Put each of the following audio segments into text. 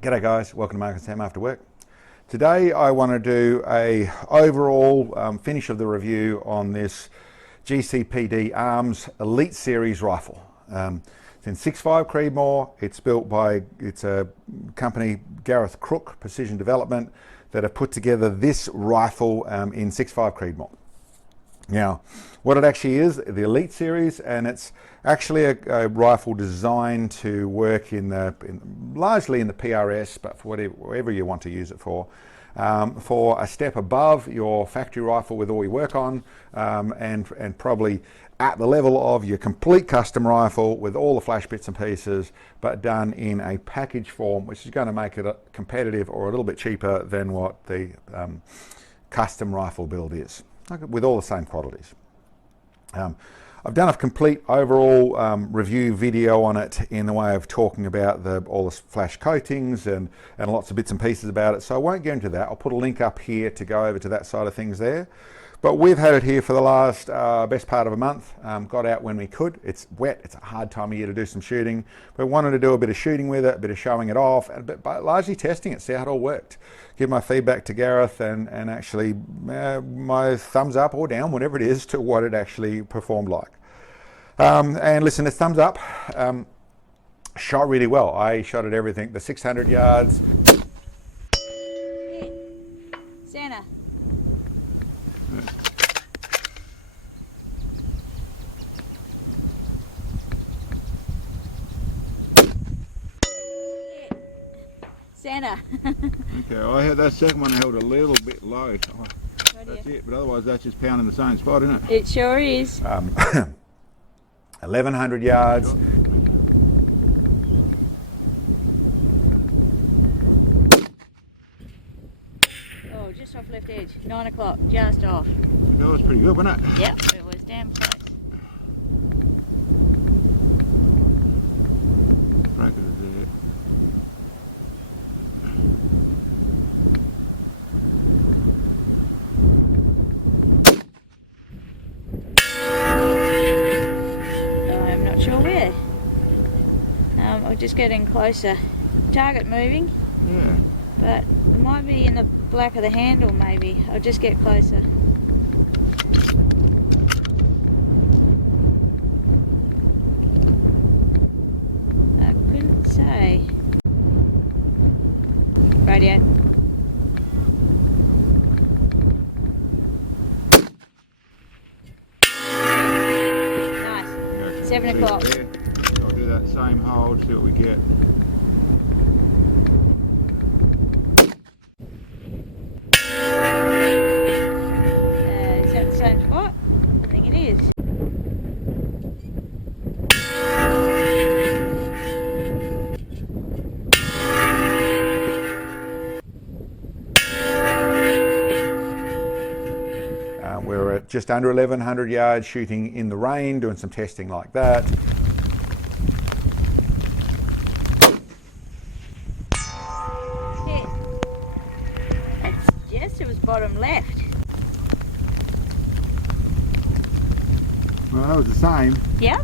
G'day guys, welcome to Mark and Sam After Work. Today I want to do a overall finish of the review on this GCPD Arms Elite Series rifle. It's in 6.5 Creedmoor. It's a company, Gareth Crook Precision Development, that have put together this rifle in 6.5 Creedmoor. Now, what it actually is, the Elite Series, and it's actually a rifle designed to work largely in the PRS, but for whatever you want to use it for a step above your factory rifle with all your work on, and probably at the level of your complete custom rifle with all the flash bits and pieces, but done in a package form, which is going to make it competitive or a little bit cheaper than what the custom rifle build is, with all the same qualities. I've done a complete overall review video on it in the way of talking about all the flash coatings and lots of bits and pieces about it, so I won't get into that. I'll put a link up here to go over to that side of things there. But we've had it here for the last best part of a month. Got out when we could. It's wet, it's a hard time of year to do some shooting. We wanted to do a bit of shooting with it, a bit of showing it off, but largely testing it, see how it all worked. Give my feedback to Gareth and actually my thumbs up or down, whatever it is, to what it actually performed like. And listen, it's thumbs up. Shot really well. I shot at everything, the 600 yards. Hey, Santa. Santa. Okay, I had that second one held a little bit low. That's it, but otherwise that's just pounding the same spot, isn't it? It sure is. 1,100 yards. Oh, just off left edge. 9 o'clock, just off. That was pretty good, wasn't it? Yep, it was damn close. Break it there. I'm not sure where. I'll just get in closer. Target moving, Yeah. but it might be in the black of the handle maybe. I'll just get closer. I couldn't say. Radio. Nice. 7 o'clock. Yeah. I'll do that same hold, see what we get. Is that the same spot? I think it is. We're at just under 1,100 yards shooting in the rain, doing some testing like that. It was bottom left. Well, that was the same. Yeah.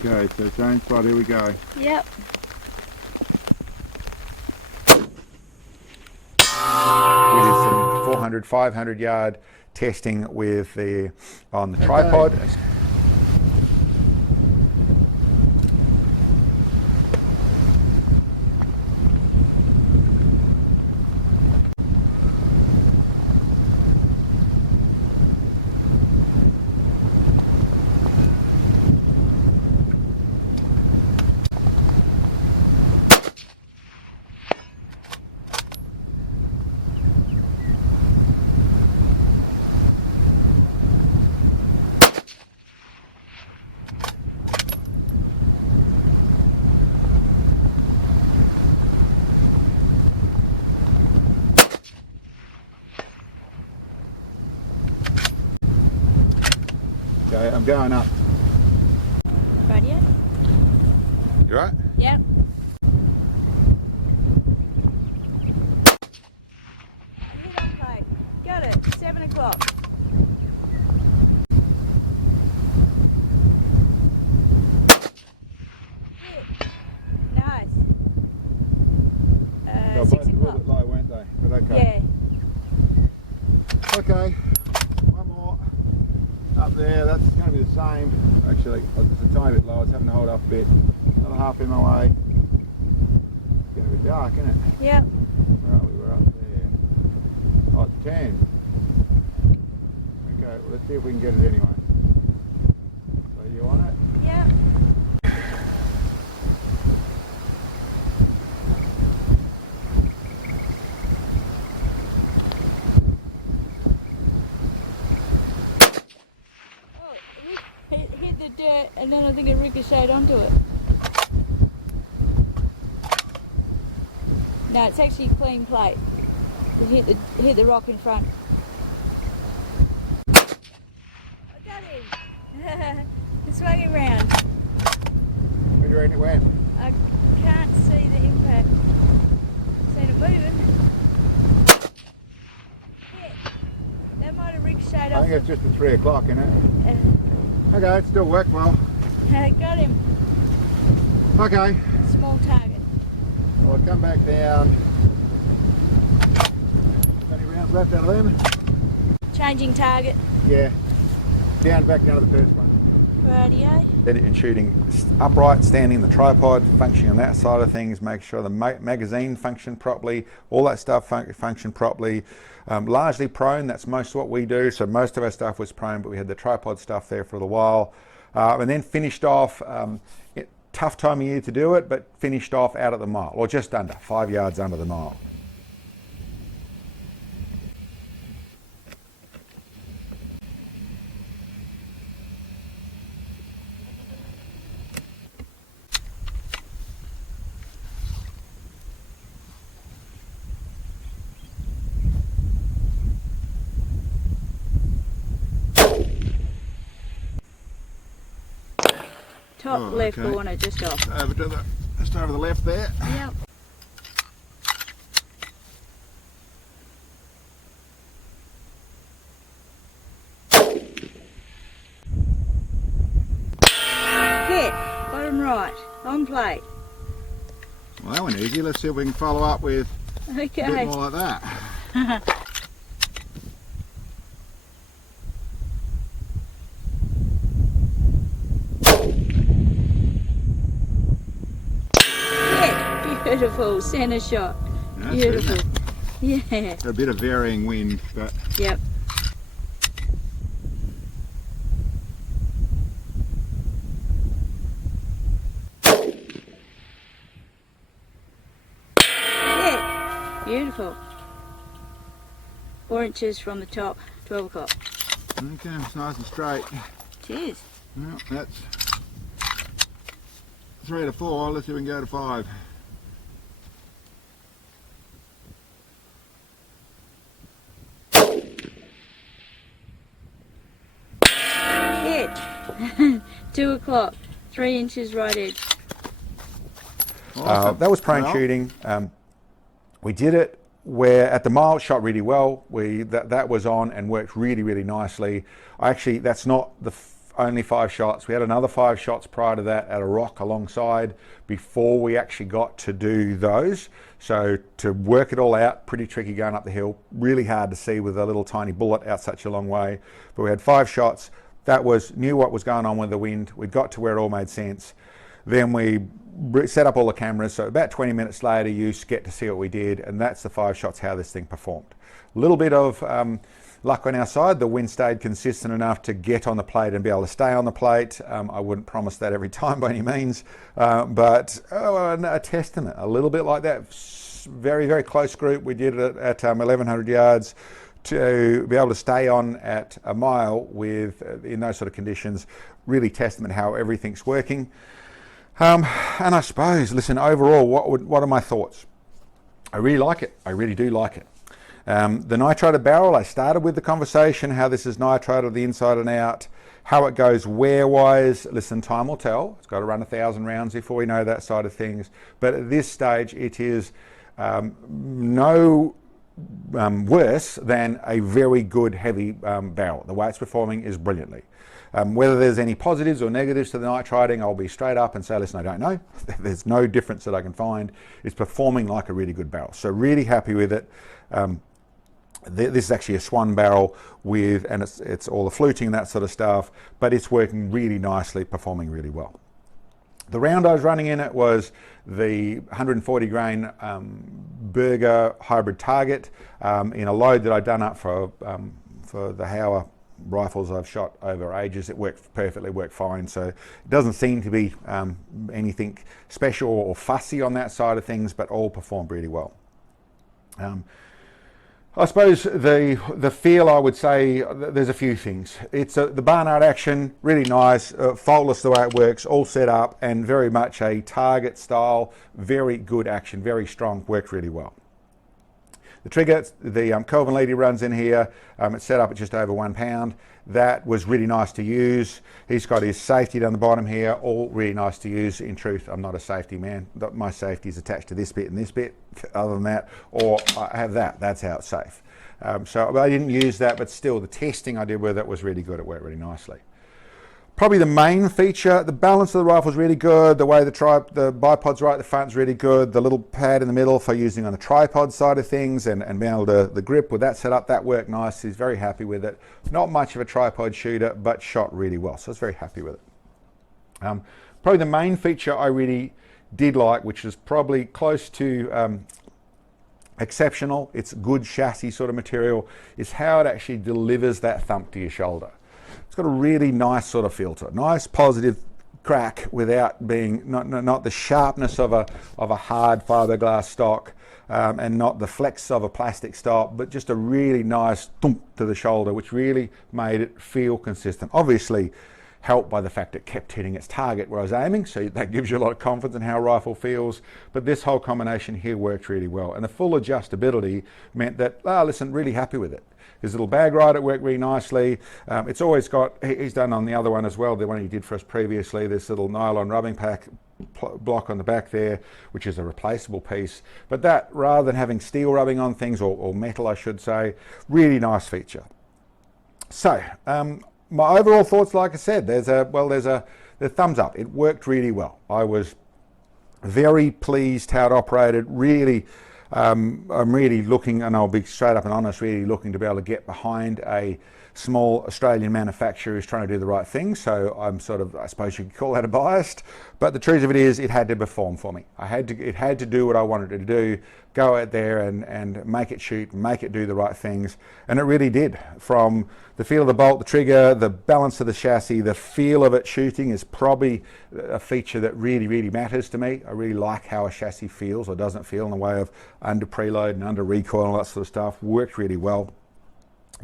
Okay, so same spot, here we go. Yep. We did some 400, 500 yard testing on the tripod. Okay, I'm going up. Radio. You right? Yep. Hit on plate. Got it. 7 o'clock. Okay, one more up there. That's going to be the same. Actually, it's a tiny bit low. It's having to hold up a bit. Another half in my way. It's getting a bit dark, isn't it? Yep. Where are we? We're up there. Oh, it's 10. Okay, well, let's see if we can get it anyway. So you on it? Yep. Hit the dirt, and then I think it ricocheted onto it. No, it's actually a clean plate. It hit the rock in front. I got him! It's swinging round. Where do you reckon it went? I can't see the impact. Seen it moving. Yeah, that might have ricocheted I off. think it's just at 3 o'clock, isn't it? Okay, it still worked well. Got him. Okay, Small target. well, I'll come back down. Any rounds left out of them? Changing target. Yeah, back down to the first one. Radio. In shooting upright, standing the tripod, functioning on that side of things, make sure the magazine functioned properly, all that stuff functioned properly. Largely prone, that's most of what we do, so most of our stuff was prone, but we had the tripod stuff there for a while. And then finished off, tough time of year to do it, but finished off out at the mile, or just under, 5 yards under the mile. Top left corner, just off. Over to the, just over the left there. Yep. Hit, bottom right, on plate. Well, that went easy. Let's see if we can follow up with a bit Okay. more like that. Beautiful, centre shot. That's Beautiful. it, isn't Yeah. it? A bit of varying wind, but Yep. Yeah. Beautiful. 4 inches from the top, 12 o'clock. okay, it's nice and straight. Cheers. Well, that's 3 to 4. Let's see if we can go to 5. Hit. 2 o'clock, 3 inches right edge. Awesome. That was prone Well, shooting. We did it where at the mile it shot really well. That was on and worked really, really nicely. Actually, that's not the only 5 shots. We had another 5 shots prior to that at a rock alongside before we actually got to do those. So to work it all out, pretty tricky going up the hill, really hard to see with a little tiny bullet out such a long way. But we had 5 shots. That knew what was going on with the wind. We got to where it all made sense. Then we set up all the cameras. So about 20 minutes later, you get to see what we did. And that's the 5 shots, how this thing performed. A little bit of luck on our side. The wind stayed consistent enough to get on the plate and be able to stay on the plate. I wouldn't promise that every time by any means, but a testament, a little bit like that. Very, very close group. We did it at 1,100 yards. To be able to stay on at a mile in those sort of conditions, really testament how everything's working. And I suppose, listen, overall, what are my thoughts? I really like it. I really do like it. The nitrated barrel, I started with the conversation, how this is nitrated the inside and out, how it goes wear-wise. Listen, time will tell. It's got to run 1,000 rounds before we know that side of things. But at this stage, it is no worse than a very good heavy barrel. The way it's performing is brilliantly. Whether there's any positives or negatives to the nitriding, I'll be straight up and say, listen, I don't know. There's no difference that I can find. It's performing like a really good barrel. So really happy with it. This is actually a swan barrel with, and it's all the fluting and that sort of stuff, but it's working really nicely, performing really well. The round I was running in it was the 140 grain Burger hybrid target in a load that I'd done up for the Hauer rifles I've shot over ages. It worked perfectly, worked fine, so it doesn't seem to be anything special or fussy on that side of things, but all performed really well. I suppose the feel, I would say, there's a few things. It's the Barnard action, really nice, faultless the way it works, all set up, and very much a target style, very good action, very strong, worked really well. The trigger, the Kelvin lead he runs in here, it's set up at just over 1 pound. That was really nice to use. He's got his safety down the bottom here, all really nice to use. In truth, I'm not a safety man. My safety is attached to this bit and this bit, other than that, or I have that. That's how it's safe. So I didn't use that, but still the testing I did with it was really good. It worked really nicely. Probably the main feature, the balance of the rifle is really good. The way the bipod's right at the front's really good. The little pad in the middle for using on the tripod side of things and being able to, the grip with that set up, that worked nice. He's very happy with it. Not much of a tripod shooter, but shot really well. So I was very happy with it. Probably the main feature I really did like, which is probably close to exceptional, it's good chassis sort of material, is how it actually delivers that thump to your shoulder. It's got a really nice sort of feel to it. Nice positive crack without being, not the sharpness of a hard fiberglass stock and not the flex of a plastic stock, but just a really nice thump to the shoulder, which really made it feel consistent. Obviously helped by the fact it kept hitting its target where I was aiming, so that gives you a lot of confidence in how a rifle feels. But this whole combination here worked really well. And the full adjustability meant that, listen, really happy with it. His little bag ride, it worked really nicely. It's always got, he's done on the other one as well, the one he did for us previously, this little nylon rubbing pack block on the back there, which is a replaceable piece. But that, rather than having steel rubbing on things, or metal I should say, really nice feature. So, my overall thoughts, like I said, there's a thumbs up. It worked really well. I was very pleased how it operated. Really, I'm really looking, and I'll be straight up and honest, really looking to be able to get behind a small Australian manufacturer who's trying to do the right thing. So I'm sort of, I suppose you could call that a biased, but the truth of it is it had to perform for me. It had to do what I wanted it to do, go out there and make it shoot, make it do the right things. And it really did. From the feel of the bolt, the trigger, the balance of the chassis, the feel of it shooting is probably a feature that really, really matters to me. I really like how a chassis feels or doesn't feel in the way of under preload and under recoil and all that sort of stuff. Worked really well.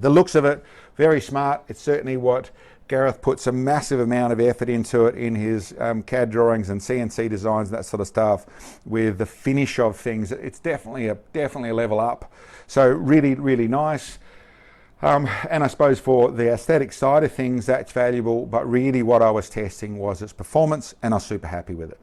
The looks of it, very smart. It's certainly what Gareth puts a massive amount of effort into it in his CAD drawings and CNC designs, that sort of stuff. With the finish of things, it's definitely a level up. So really, really nice. And I suppose for the aesthetic side of things, that's valuable. But really, what I was testing was its performance, and I was super happy with it.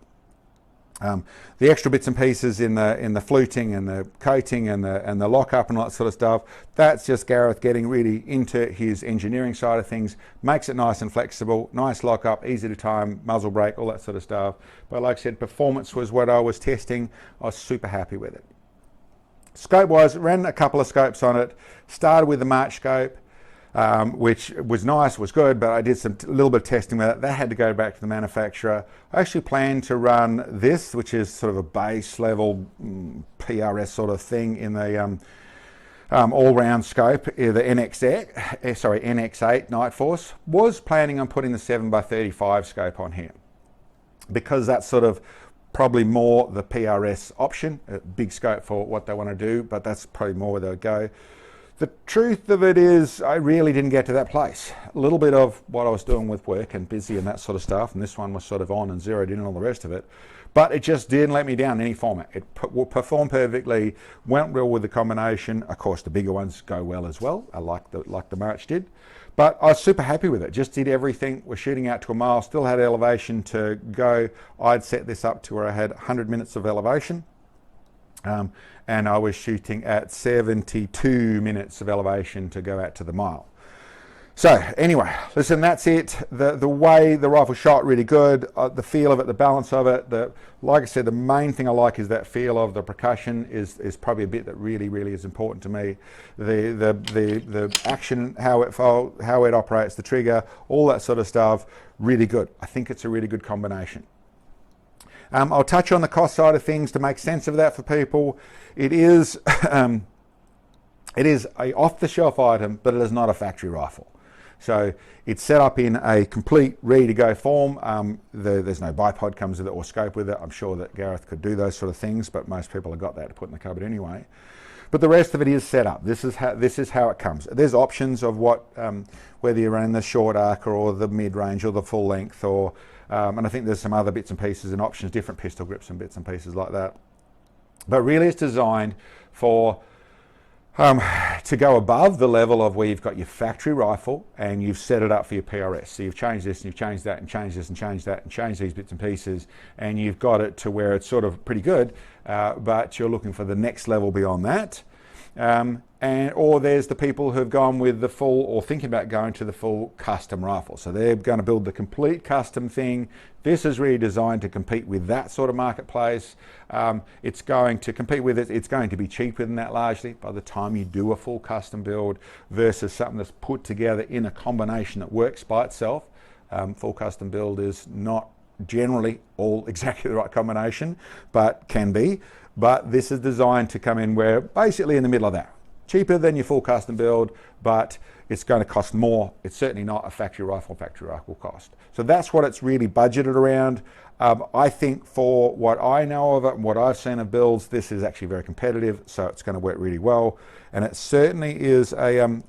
The extra bits and pieces in the fluting and the coating and the lockup and all that sort of stuff, that's just Gareth getting really into his engineering side of things, makes it nice and flexible, nice lockup, easy to time, muzzle brake, all that sort of stuff. But like I said, performance was what I was testing. I was super happy with it. Scope wise, ran a couple of scopes on it, started with the March scope, which was nice, was good, but I did a little bit of testing with it. That had to go back to the manufacturer. I actually planned to run this, which is sort of a base level PRS sort of thing in the all-round scope, the NX8 Night Force. Was planning on putting the 7x35 scope on here because that's sort of probably more the PRS option, a big scope for what they want to do, but that's probably more where they'll go. The truth of it is I really didn't get to that place. A little bit of what I was doing with work and busy and that sort of stuff, and this one was sort of on and zeroed in and all the rest of it, but it just didn't let me down in any format. It performed perfectly, went well with the combination. Of course, the bigger ones go well as well, like the March did. But I was super happy with it, just did everything. We're shooting out to a mile, still had elevation to go. I'd set this up to where I had 100 minutes of elevation. And I was shooting at 72 minutes of elevation to go out to the mile. So anyway, listen, that's it. The way the rifle shot, really good. The feel of it, the balance of it. Like I said, the main thing I like is that feel of the percussion is probably a bit that really, really is important to me. The action, how it operates, the trigger, all that sort of stuff, really good. I think it's a really good combination. I'll touch on the cost side of things to make sense of that for people. It is a off-the-shelf item, but it is not a factory rifle. So it's set up in a complete ready-to-go form. There's no bipod comes with it or scope with it. I'm sure that Gareth could do those sort of things, but most people have got that to put in the cupboard anyway. But the rest of it is set up. This is how it comes. There's options of what whether you're running the short arc or the mid-range or the full length, or and I think there's some other bits and pieces and options, different pistol grips and bits and pieces like that. But really, it's designed for to go above the level of where you've got your factory rifle and you've set it up for your PRS. So you've changed this and you've changed that and changed this and changed that and changed these bits and pieces, and you've got it to where it's sort of pretty good, but you're looking for the next level beyond that. Or there's the people who've gone with the full, or thinking about going to the full custom rifle. So they're going to build the complete custom thing. This is really designed to compete with that sort of marketplace. It's going to compete with it. It's going to be cheaper than that largely by the time you do a full custom build versus something that's put together in a combination that works by itself. Full custom build is not generally all exactly the right combination, but can be. But this is designed to come in where basically in the middle of that. Cheaper than your full custom build, but it's going to cost more. It's certainly not a factory rifle cost. So that's what it's really budgeted around. I think for what I know of it and what I've seen of builds, this is actually very competitive, so it's going to work really well. And it certainly is a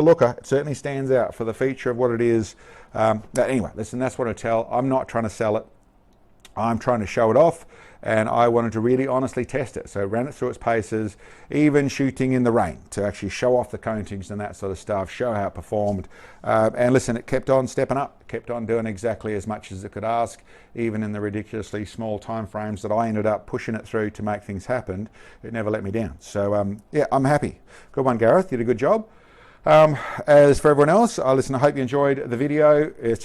looker. It certainly stands out for the feature of what it is. Anyway, listen, that's what I tell. I'm not trying to sell it. I'm trying to show it off, and I wanted to really honestly test it. So ran it through its paces, even shooting in the rain to actually show off the coatings and that sort of stuff, show how it performed. And listen, it kept on stepping up, kept on doing exactly as much as it could ask, even in the ridiculously small time frames that I ended up pushing it through to make things happen. It never let me down. So yeah, I'm happy. Good one, Gareth. You did a good job. As for everyone else, listen, I hope you enjoyed the video. It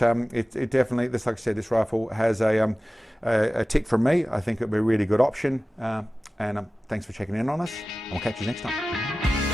definitely, like I said, this rifle has a tick from me. I think it'll be a really good option. And thanks for checking in on us. And we'll catch you next time.